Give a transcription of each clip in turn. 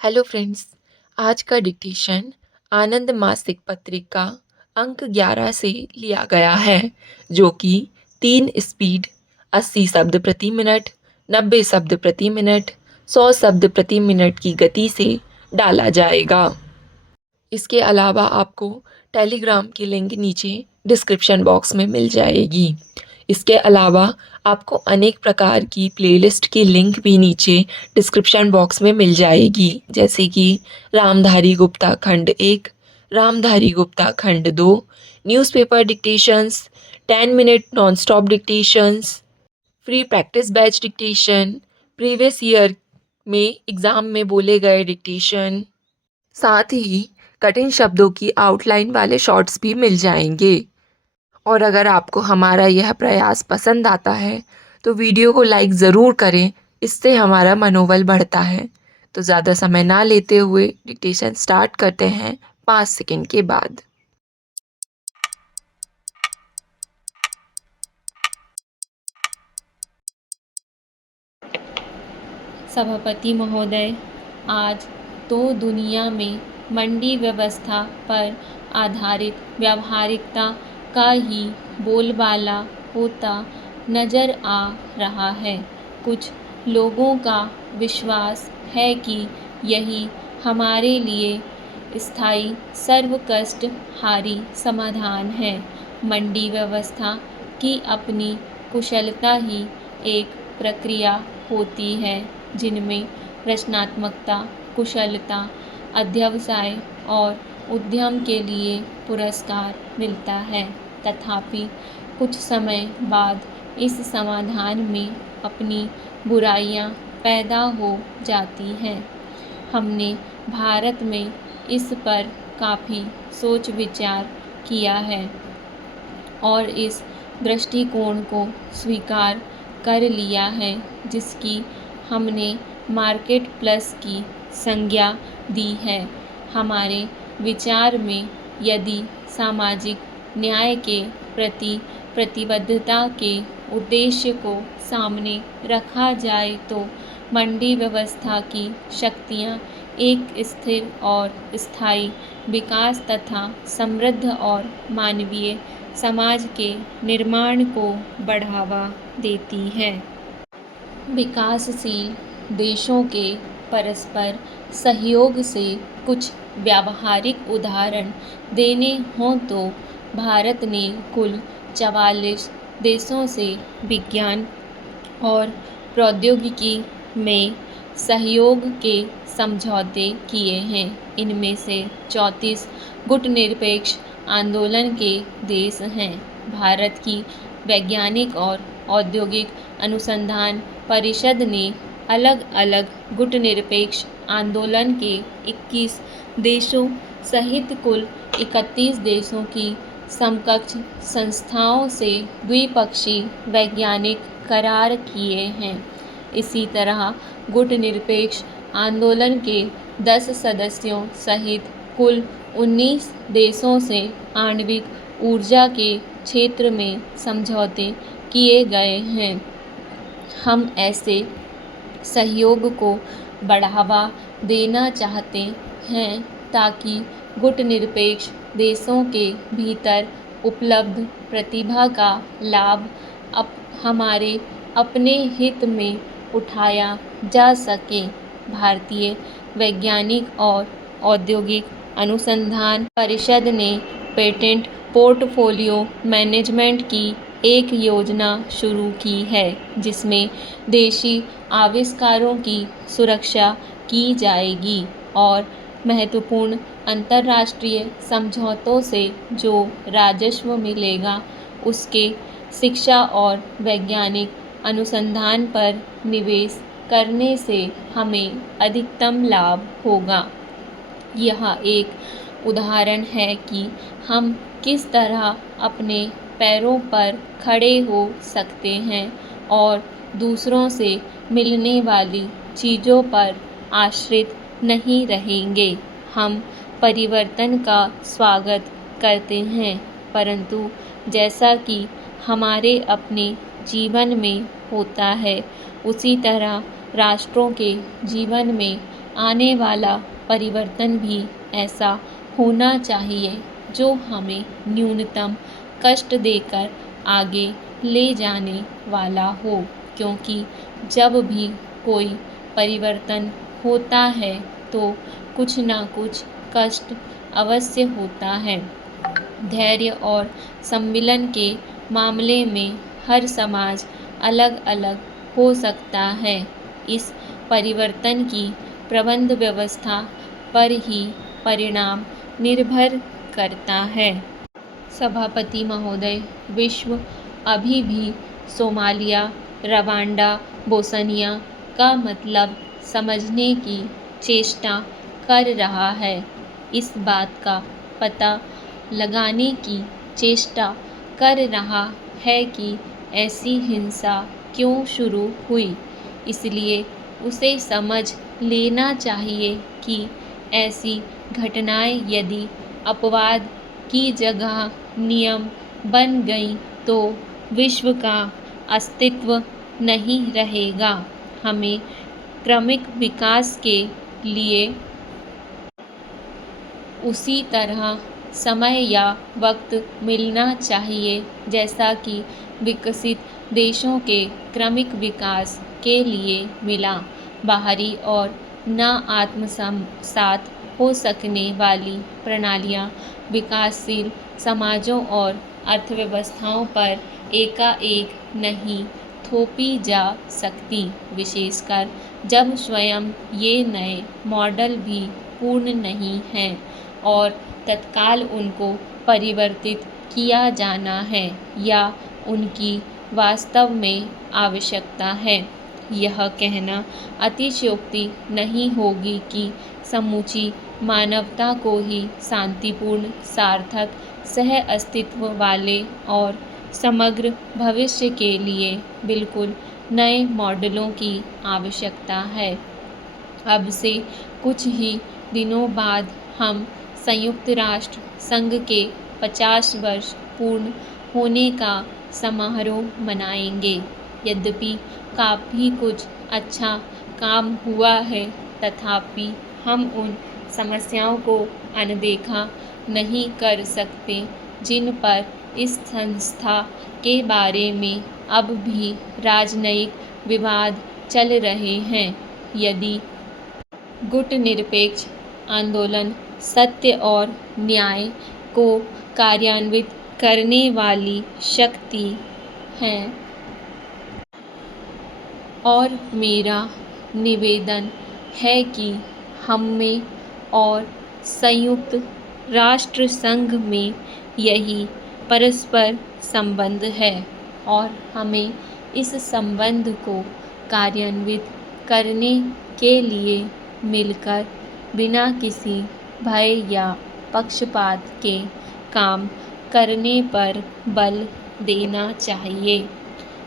Hello friends. आज का dictation आनंद मासिक पत्रिका अंक 11 से लिया गया है, जो कि 3 स्पीड 80 शब्द प्रति मिनट, 90 शब्द प्रति मिनट, 100 शब्द प्रति मिनट की गति से डाला जाएगा। इसके अलावा आपको टेलीग्राम की लिंक नीचे डिस्क्रिप्शन बॉक्स में मिल जाएगी। इसके अलावा आपको अनेक प्रकार की प्लेलिस्ट की लिंक भी नीचे डिस्क्रिप्शन बॉक्स में मिल जाएगी, जैसे कि रामधारी गुप्ता खंड 1, रामधारी गुप्ता खंड 2, newspaper dictations, 10 minute non stop dictations, free practice batch dictation, previous year में एग्ज़ाम में बोले गए डिक्टेशन, साथ ही कठिन शब्दों की आउटलाइन वाले शॉर्ट्स भी मिल जाएंगे। और अगर आपको हमारा यह प्रयास पसंद आता है तो वीडियो को लाइक ज़रूर करें, इससे हमारा मनोबल बढ़ता है। तो ज़्यादा समय ना लेते हुए डिक्टेशन स्टार्ट करते हैं 5 सेकंड के बाद। सभापति महोदय, आज तो दुनिया में मंडी व्यवस्था पर आधारित व्यावहारिकता का ही बोलबाला होता नजर आ रहा है। कुछ लोगों का विश्वास है कि यही हमारे लिए स्थायी सर्वकष्टहारी समाधान है। मंडी व्यवस्था की अपनी कुशलता ही एक प्रक्रिया होती है जिनमें रचनात्मकता, कुशलता, अध्यवसाय और उद्यम के लिए पुरस्कार मिलता है। तथापि कुछ समय बाद इस समाधान में अपनी बुराइयां पैदा हो जाती हैं। हमने भारत में इस पर काफ़ी सोच विचार किया है और इस दृष्टिकोण को स्वीकार कर लिया है, जिसकी हमने मार्केट प्लस की संज्ञा दी है। हमारे विचार में यदि सामाजिक न्याय के प्रति प्रतिबद्धता के उद्देश्य को सामने रखा जाए तो मंडी व्यवस्था की शक्तियाँ एक स्थिर और स्थायी विकास तथा समृद्ध और मानवीय समाज के निर्माण को बढ़ावा देती हैं। विकासशील देशों के परस्पर सहयोग से कुछ व्यावहारिक उदाहरण देने हों तो भारत ने कुल 44 देशों से विज्ञान और प्रौद्योगिकी में सहयोग के समझौते किए हैं। इनमें से 34 गुटनिरपेक्ष आंदोलन के देश हैं। भारत की वैज्ञानिक और औद्योगिक अनुसंधान परिषद ने अलग अलग गुटनिरपेक्ष आंदोलन के 21 देशों सहित कुल 31 देशों की समकक्ष संस्थाओं से द्विपक्षीय वैज्ञानिक करार किए हैं। इसी तरह गुटनिरपेक्ष आंदोलन के 10 सदस्यों सहित कुल 19 देशों से आणविक ऊर्जा के क्षेत्र में समझौते किए गए हैं। हम ऐसे सहयोग को बढ़ावा देना चाहते हैं ताकि गुटनिरपेक्ष देशों के भीतर उपलब्ध प्रतिभा का लाभ हमारे अपने हित में उठाया जा सके। भारतीय वैज्ञानिक और औद्योगिक अनुसंधान परिषद ने पेटेंट पोर्टफोलियो मैनेजमेंट की एक योजना शुरू की है, जिसमें देशी आविष्कारों की सुरक्षा की जाएगी और महत्वपूर्ण अंतर्राष्ट्रीय समझौतों से जो राजस्व मिलेगा उसके शिक्षा और वैज्ञानिक अनुसंधान पर निवेश करने से हमें अधिकतम लाभ होगा। यह एक उदाहरण है कि हम किस तरह अपने पैरों पर खड़े हो सकते हैं और दूसरों से मिलने वाली चीज़ों पर आश्रित नहीं रहेंगे। हम परिवर्तन का स्वागत करते हैं, परंतु जैसा कि हमारे अपने जीवन में होता है, उसी तरह राष्ट्रों के जीवन में आने वाला परिवर्तन भी ऐसा होना चाहिए जो हमें न्यूनतम कष्ट देकर आगे ले जाने वाला हो, क्योंकि जब भी कोई परिवर्तन होता है तो कुछ ना कुछ कष्ट अवश्य होता है। धैर्य और सम्मिलन के मामले में हर समाज अलग अलग हो सकता है। इस परिवर्तन की प्रबंध व्यवस्था पर ही परिणाम निर्भर करता है। सभापति महोदय, विश्व अभी भी सोमालिया, रवांडा, बोस्निया का मतलब समझने की चेष्टा कर रहा है। इस बात का पता लगाने की चेष्टा कर रहा है कि ऐसी हिंसा क्यों शुरू हुई। इसलिए उसे समझ लेना चाहिए कि ऐसी घटनाएं यदि अपवाद की जगह नियम बन गईं तो विश्व का अस्तित्व नहीं रहेगा। हमें क्रमिक विकास के लिए उसी तरह समय या वक्त मिलना चाहिए जैसा कि विकसित देशों के क्रमिक विकास के लिए मिला। बाहरी और न आत्मसात हो सकने वाली प्रणालियाँ विकासशील समाजों और अर्थव्यवस्थाओं पर एकाएक नहीं थोपी जा सकती, विशेषकर जब स्वयं ये नए मॉडल भी पूर्ण नहीं हैं और तत्काल उनको परिवर्तित किया जाना है या उनकी वास्तव में आवश्यकता है। यह कहना अतिशयोक्ति नहीं होगी कि समूची मानवता को ही शांतिपूर्ण, सार्थक, सह अस्तित्व वाले और समग्र भविष्य के लिए बिल्कुल नए मॉडलों की आवश्यकता है। अब से कुछ ही दिनों बाद हम संयुक्त राष्ट्र संघ के 50 वर्ष पूर्ण होने का समारोह मनाएंगे। यद्यपि काफ़ी कुछ अच्छा काम हुआ है, तथापि हम उन समस्याओं को अनदेखा नहीं कर सकते जिन पर इस संस्था के बारे में अब भी राजनयिक विवाद चल रहे हैं। यदि गुटनिरपेक्ष आंदोलन सत्य और न्याय को कार्यान्वित करने वाली शक्ति है और मेरा निवेदन है कि हममें और संयुक्त राष्ट्र संघ में यही परस्पर संबंध है और हमें इस संबंध को कार्यान्वित करने के लिए मिलकर बिना किसी भय या पक्षपात के काम करने पर बल देना चाहिए।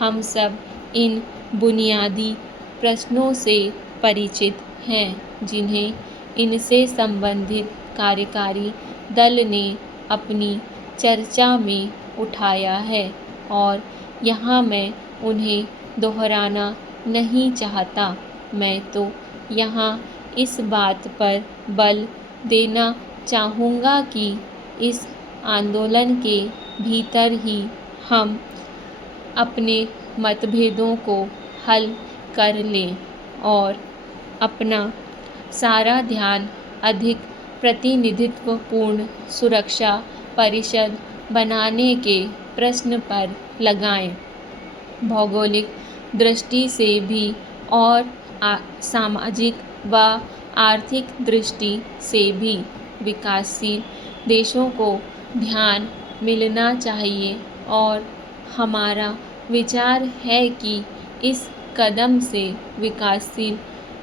हम सब इन बुनियादी प्रश्नों से परिचित हैं जिन्हें इनसे संबंधित कार्यकारी दल ने अपनी चर्चा में उठाया है और यहाँ मैं उन्हें दोहराना नहीं चाहता। मैं तो यहाँ इस बात पर बल देना चाहूँगा कि इस आंदोलन के भीतर ही हम अपने मतभेदों को हल कर लें और अपना सारा ध्यान अधिक प्रतिनिधित्वपूर्ण सुरक्षा परिषद बनाने के प्रश्न पर लगाएं। भौगोलिक दृष्टि से भी और सामाजिक व आर्थिक दृष्टि से भी विकासशील देशों को ध्यान मिलना चाहिए और हमारा विचार है कि इस कदम से विकासशील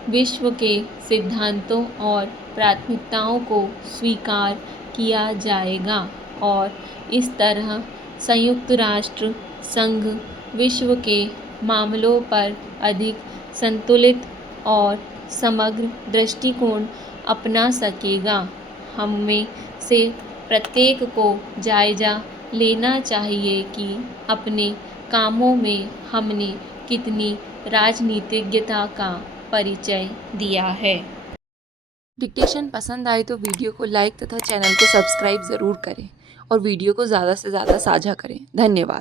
विश्व के सिद्धांतों और प्राथमिकताओं को स्वीकार किया जाएगा और इस तरह संयुक्त राष्ट्र संघ विश्व के मामलों पर अधिक संतुलित और समग्र दृष्टिकोण अपना सकेगा। हम में से प्रत्येक को जायजा लेना चाहिए कि अपने कामों में हमने कितनी राजनीतिज्ञता का परिचय दिया है। डिक्टेशन पसंद आए तो वीडियो को लाइक तथा चैनल को सब्सक्राइब ज़रूर करें और वीडियो को ज़्यादा से ज़्यादा साझा करें। धन्यवाद।